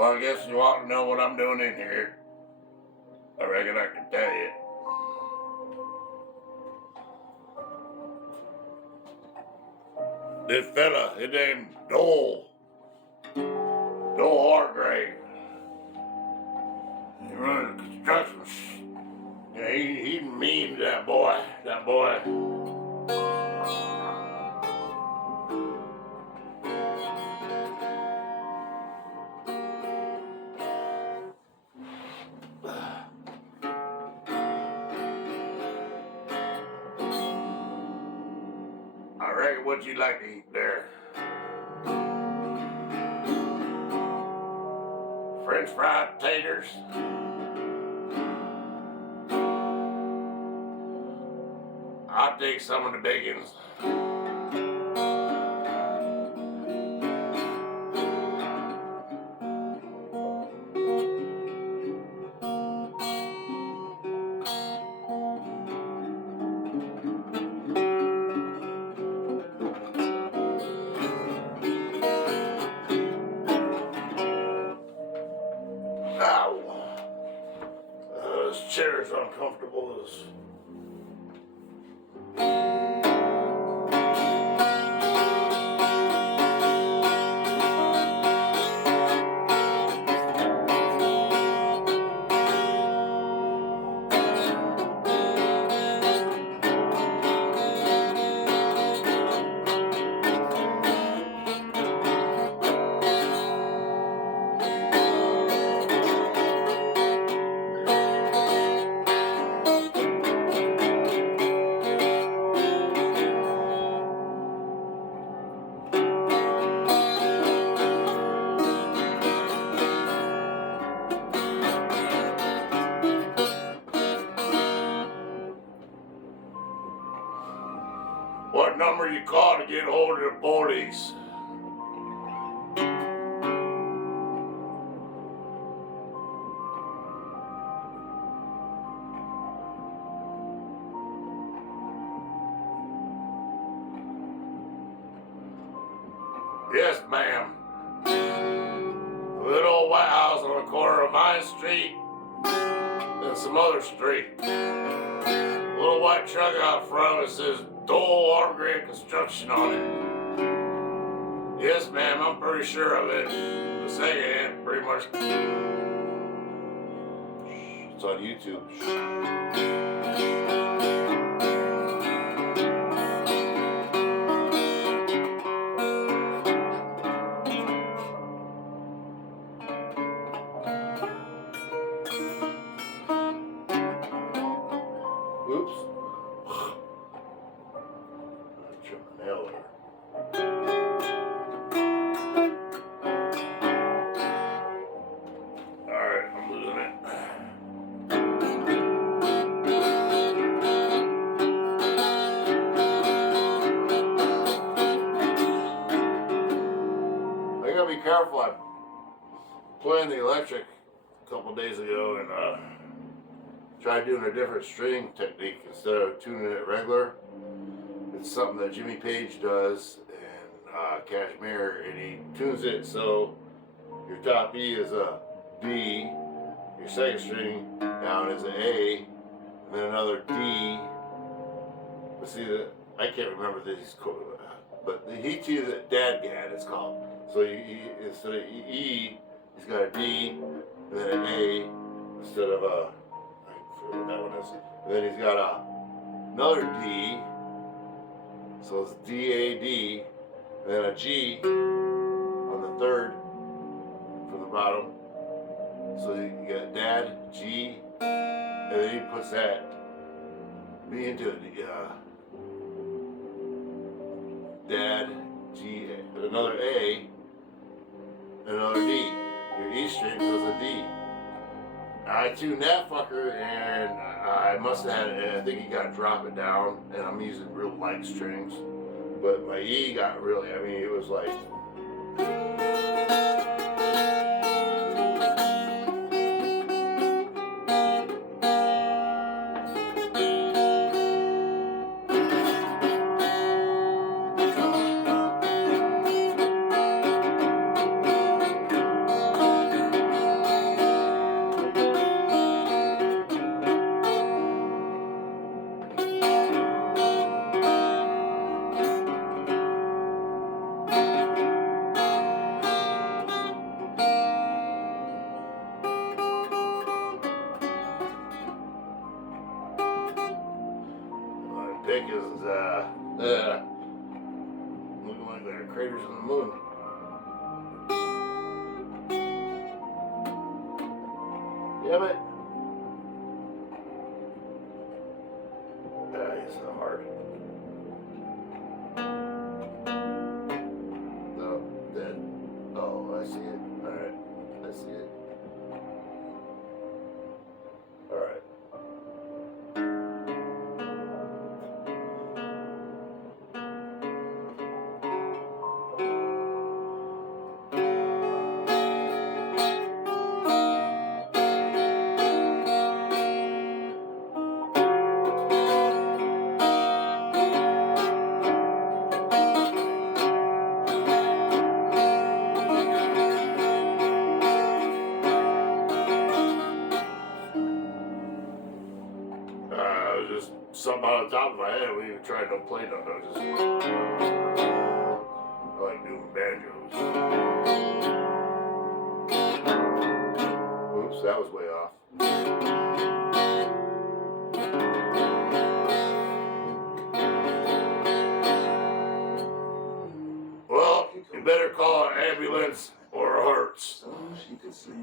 Well, I guess you want to know what I'm doing in here. I reckon I can tell you. This fella, his name's Dole Hargrave. He runs construction. Yeah, he's mean, that boy. I reckon what you like to eat there? French fried taters. I'll take some of the bacons. Ow! This chair is uncomfortable as... What number you call to get hold of the police? Yes, ma'am. The little old white house on the corner of my street and some other street. A little white truck out front that says Dole Hargrave Construction on it. Yes, ma'am, I'm pretty sure of it. The second hand, pretty much. It's on YouTube. Oops. I tripped my nail there. Alright, I'm losing it. I gotta be careful. I playing the electric a couple days ago and tried doing a different string technique instead of tuning it regular. It's something that Jimmy Page does and Kashmir, and he tunes it so your top E is a D, your second string down is an A, and then another D. But see, I can't remember these, but he tunes it Dadgad, it's called. So instead of E, he's got a D, and then an A instead of a, I forget what that one is. And then he's got another D, so it's D-A-D, and then a G on the third from the bottom. So you got Dad, G, and then he puts that B into it. Dad, G, another A, another D. Your E string goes a D. I tuned that fucker and I must have had it, I think he got to drop it down, and I'm using real light strings. But my E got really, I mean, it was like... craters in the moon. Damn it. He's so hard. No, dead. Oh, I see it. Alright. I see it. Alright. Just something on the top of my head. We even tried no play no. Just I like doing banjos. Oops, that was way off. Well, you better call an ambulance or a hearse. So she could sleep.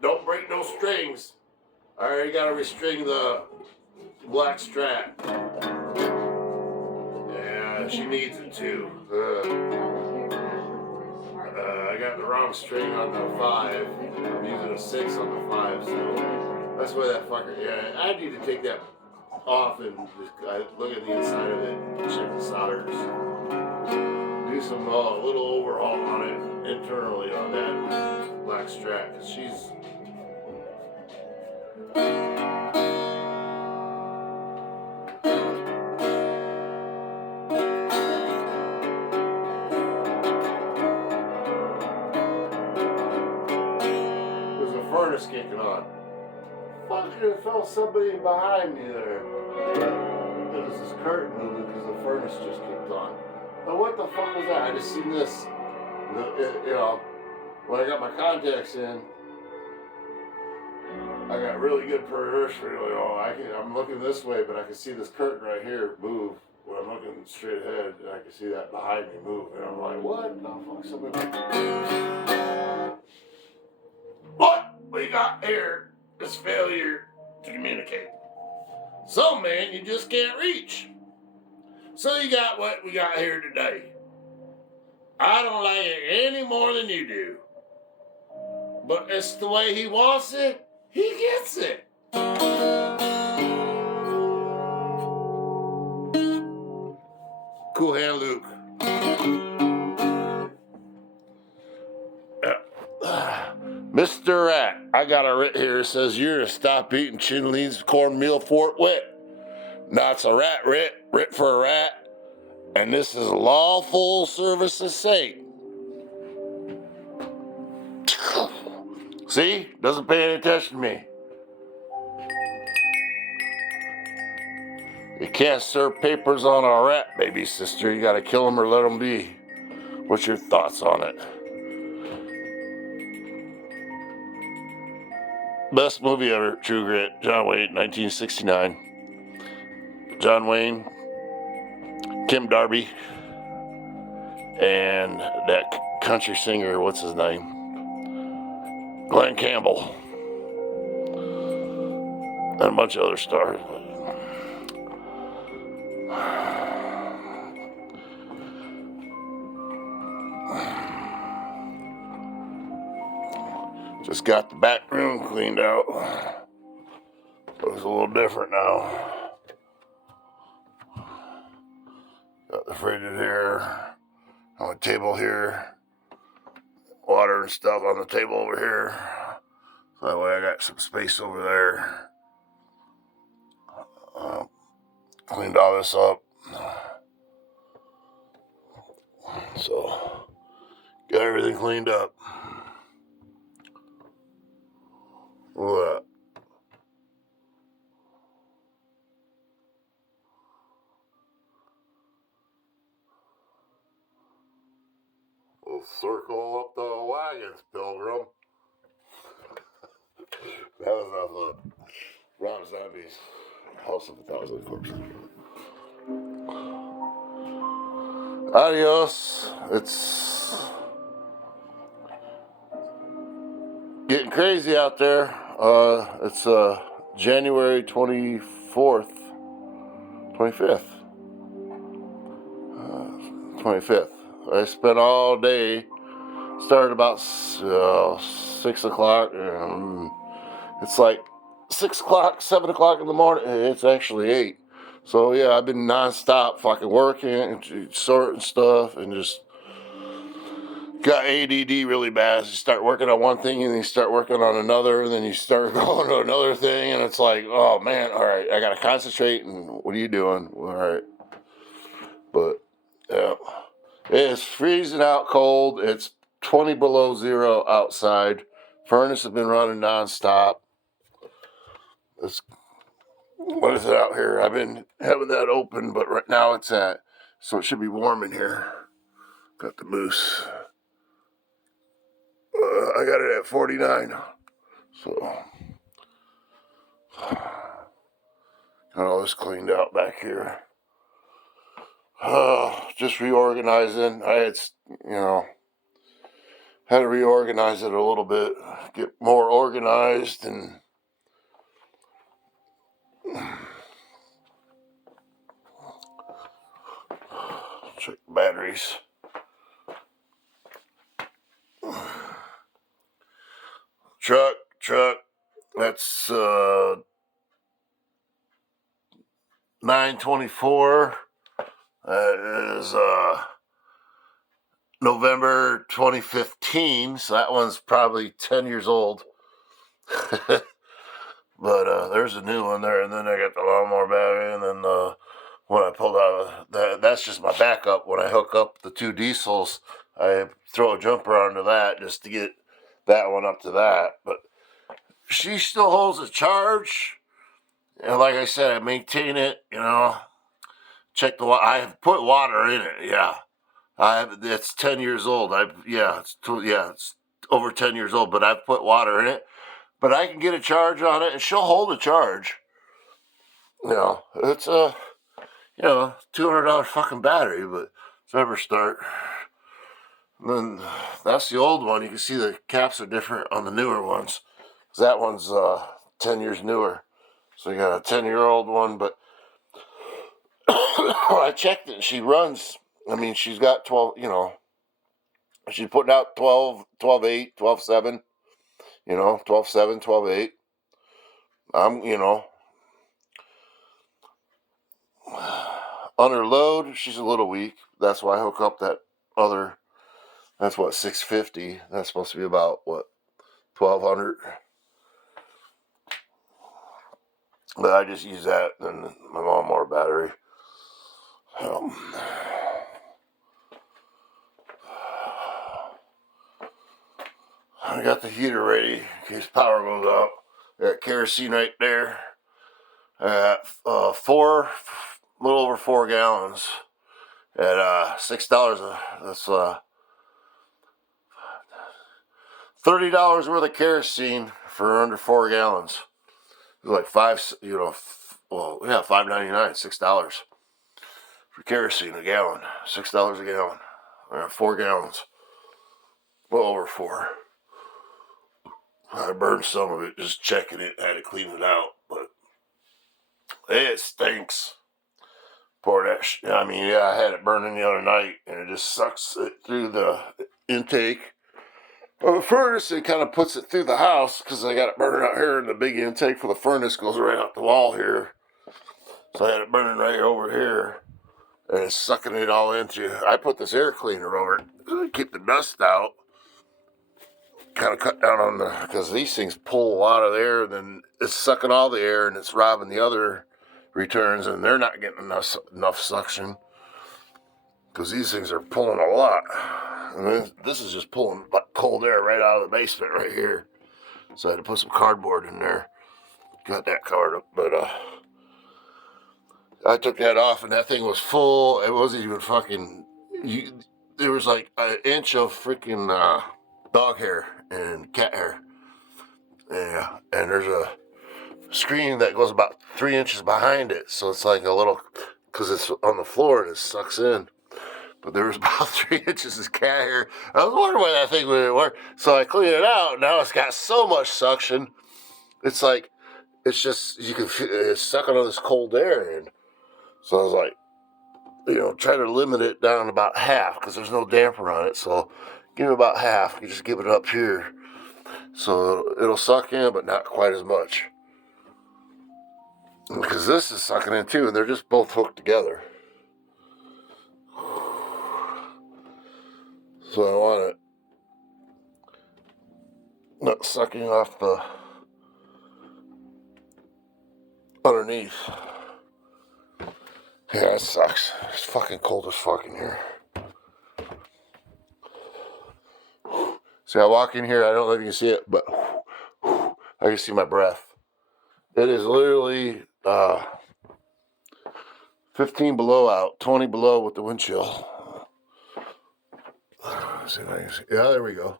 Don't break no strings. I already got to restring the black strap. Yeah, she needs it too. I got the wrong string on the 5. I'm using a 6 on the 5, so that's why that fucker. Yeah, I need to take that off and just, look at the inside of it, check the solders, do some little overhaul on it internally on that black strap, because she's there's a furnace kicking on. Fucking felt somebody behind me there. There was this curtain moving because the furnace just kicked on. But what the fuck was that? I just seen this, you know, when I got my contacts in, I got really good periphery. You know, I'm looking this way, but I can see this curtain right here move. When I'm looking straight ahead, and I can see that behind me move. And I'm like, what the fuck? Somebody... What we got here is failure to communicate. Some man you just can't reach. So you got what we got here today. I don't like it any more than you do. But it's the way he wants it, he gets it. Cool hand, Luke. Mr. Rat, I got a writ here that says you're to stop eating Chinley's cornmeal forthwith. Now it's a rat writ for a rat, and this is lawful service of Satan. See? Doesn't pay any attention to me. You can't serve papers on a rat, baby sister. You gotta kill him or let him be. What's your thoughts on it? Best movie ever, True Grit, John Wayne, 1969. John Wayne, Tim Darby and that country singer, what's his name? Glenn Campbell. And a bunch of other stars. Just got the back room cleaned out. Looks a little different now. Got the fridge here, on the table here, water and stuff on the table over here. So that way I got some space over there. Cleaned all this up. So, got everything cleaned up. Look at that. We'll circle up the wagons, Pilgrim. That was off of Rob Zombie's House of a Thousand Corpses. Adios. It's getting crazy out there. It's January 24th, 25th. 25th. I spent all day, started about 6 o'clock. It's like 6 o'clock, 7 o'clock in the morning. It's actually 8. So yeah, I've been nonstop fucking working and sorting stuff and just got ADD really bad. You start working on one thing and then you start working on another and then you start going to another thing and it's like, oh man, all right, I gotta concentrate. And what are you doing? All right, but yeah, it's freezing out cold. It's 20 below zero outside. Furnace has been running nonstop. What is it out here? I've been having that open, but right now it's at, so it should be warm in here. Got the moose. I got it at 49. So, got all this cleaned out back here. Just reorganizing. I had, had to reorganize it a little bit, get more organized and check the batteries. Truck. That's 9/24. That is November 2015. So that one's probably 10 years old. But there's a new one there, and then I got the lawnmower battery, and then when I pulled out that's just my backup. When I hook up the 2 diesels, I throw a jumper onto that just to get that one up to that. But she still holds a charge. And like I said, I maintain it, check the water. I have put water in it, yeah. It's 10 years old. It's over 10 years old, but I've put water in it. But I can get a charge on it, and she'll hold a charge. It's a, $200 fucking battery, but it's never start. And then that's the old one. You can see the caps are different on the newer ones. That one's 10 years newer. So you got a 10-year-old one, but I checked it. She runs. I mean, she's got 12, she's putting out 12, 12.8, 12.7, 12.7, 12.8. Under load, she's a little weak. That's why I hook up that other, that's what, 650. That's supposed to be about, what, 1,200. But I just use that and my lawnmower battery. I got the heater ready in case power goes out. Got kerosene right there. I got a little over 4 gallons at $6. That's $30 worth of kerosene for under 4 gallons. It's like $5.99, $6. for kerosene a gallon, $6 a gallon, 4 gallons, well over 4. I burned some of it just checking it. I had to clean it out, but it stinks. Pour that. I mean, yeah, I had it burning the other night, and it just sucks it through the intake. Well, the furnace, it kind of puts it through the house because I got it burning out here, and the big intake for the furnace goes right out the wall here. So I had it burning right over here, and it's sucking it all into. I put this air cleaner over it to keep the dust out. Kind of cut down on because these things pull a lot of air, and then it's sucking all the air, and it's robbing the other returns, and they're not getting enough suction because these things are pulling a lot. And then this is just pulling cold air right out of the basement right here. So I had to put some cardboard in there. Got that covered up, but I took that off, and that thing was full. It wasn't even fucking. There was like an inch of freaking dog hair and cat hair. Yeah, and there's a screen that goes about 3 inches behind it, so it's like a little, because it's on the floor and it sucks in. But there was about 3 inches of cat hair. I was wondering why that thing wouldn't work. So I cleaned it out. Now it's got so much suction. It's like, it's just, you can feel it's sucking on this cold air. And so I was like, try to limit it down about half because there's no damper on it. So give it about half. You just give it up here. So it'll suck in, but not quite as much. Because this is sucking in too, and they're just both hooked together. So I want it not sucking off the underneath. Yeah, it sucks. It's fucking cold as fuck in here. See, I walk in here, I don't know if you can see it, but I can see my breath. It is literally 15 below out, 20 below with the wind chill. See if I can see. Yeah, there we go.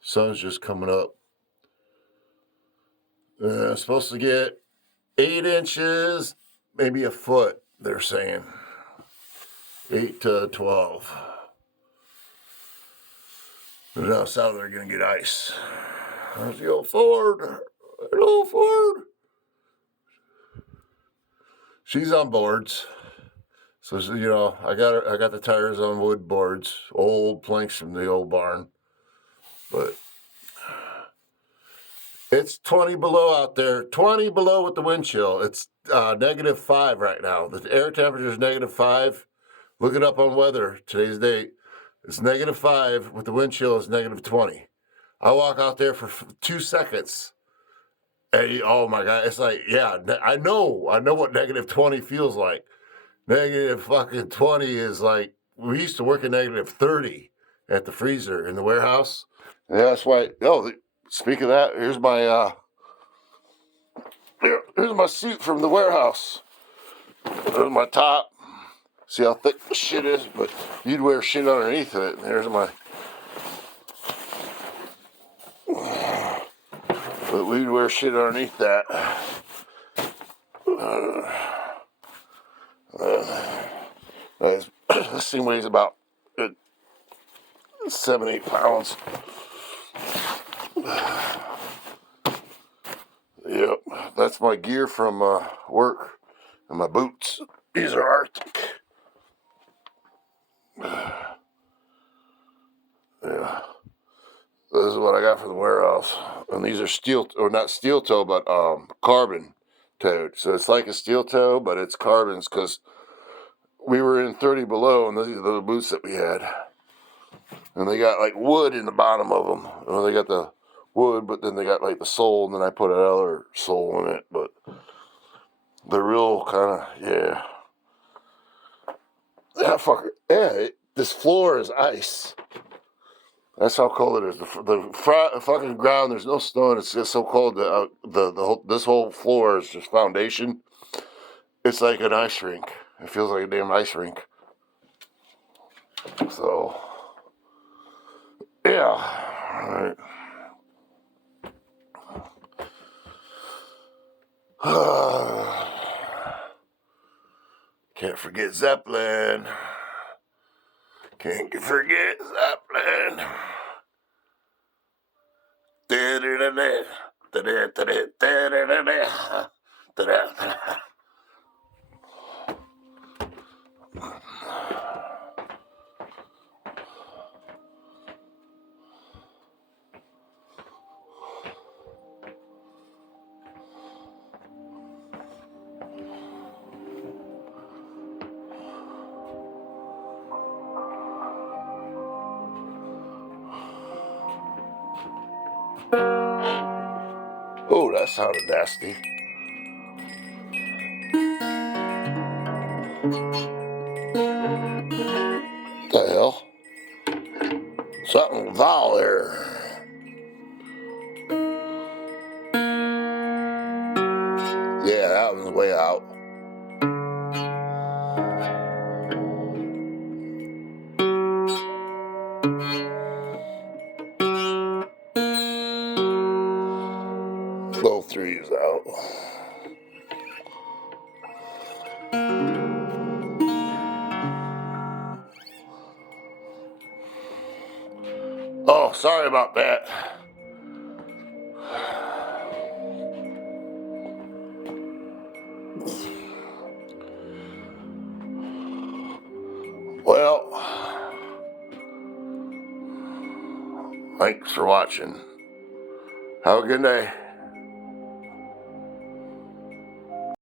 Sun's just coming up. Supposed to get 8 inches, maybe a foot, they're saying. 8 to 12. But down south, they're going to get ice. There's the old Ford. Hello, Ford. She's on boards. So, I got the tires on wood boards, old planks from the old barn. But it's 20 below out there, 20 below with the wind chill. It's -5 right now. The air temperature is -5. Look it up on weather, today's date. It's -5 with the wind chill is -20. I walk out there for 2 seconds. And oh my God, it's like, yeah, I know what -20 feels like. -20 is like, we used to work at -30 at the freezer in the warehouse. And that's why, speak of that, here's my suit from the warehouse. There's my top. See how thick the shit is, but you'd wear shit underneath it. And there's my, but we'd wear shit underneath that. This thing weighs about 7-8 pounds. Yep, that's my gear from work, and my boots. These are Arctic. Yeah, this is what I got from the warehouse, and these are not steel toe, but carbon toed. So it's like a steel toe, but it's carbons because we were in 30 below, and these are the boots that we had. And they got like wood in the bottom of them. They got the wood, but then they got like the sole, and then I put another sole in it. But they're real kind of, yeah. Yeah, fucker. Yeah, this floor is ice. That's how cold it is. The fucking ground, there's no snow, and it's just so cold that this whole floor is just foundation. It's like an ice rink. It feels like a damn ice rink. So, yeah. All right. Can't forget Zeppelin. Can't forget Zeppelin. Oh, that sounded nasty. What the hell? Something foul there. Yeah, that was way out. Flow 3 is out. Oh, sorry about that. Well, thanks for watching. Have a good day.